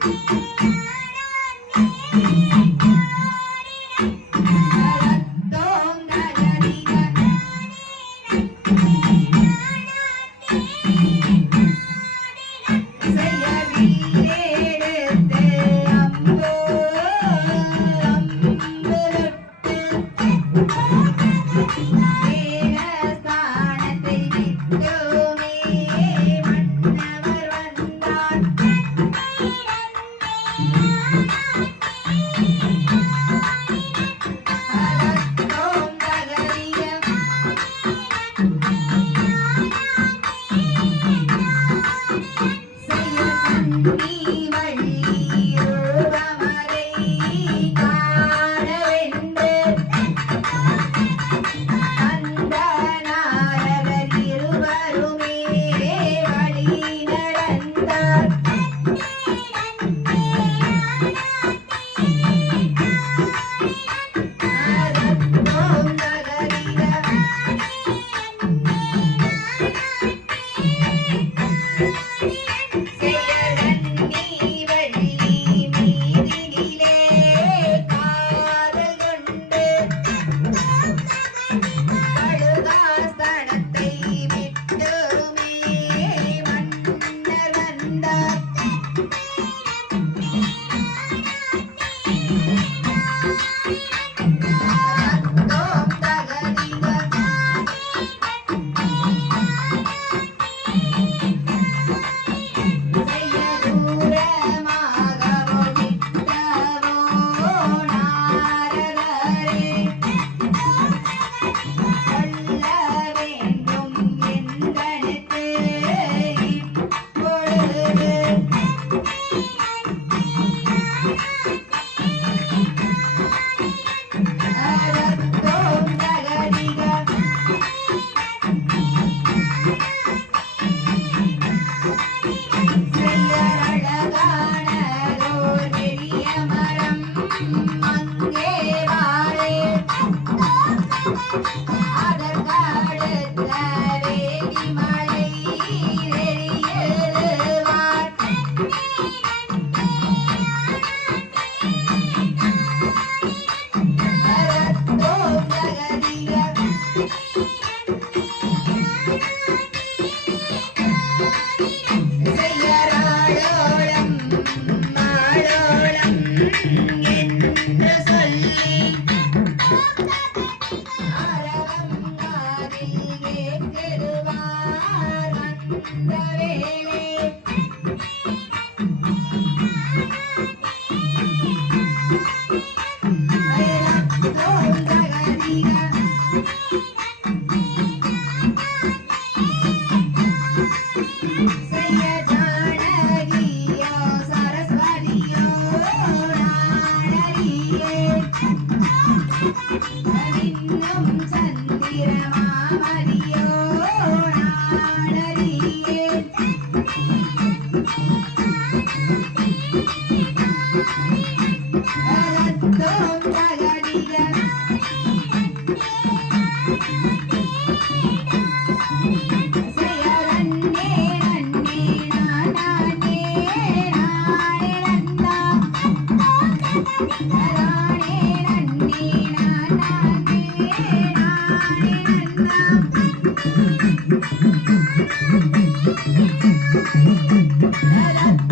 Thank you. me. Don't لا لا